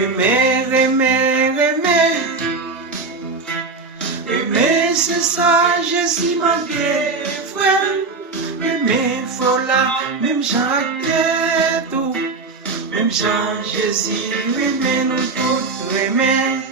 Remmen, c'est ça, Jésus m'a bien, frère. Remmen, frère là, même Jean tout. Même Jean, Jésus, remmen nous tous, remmen.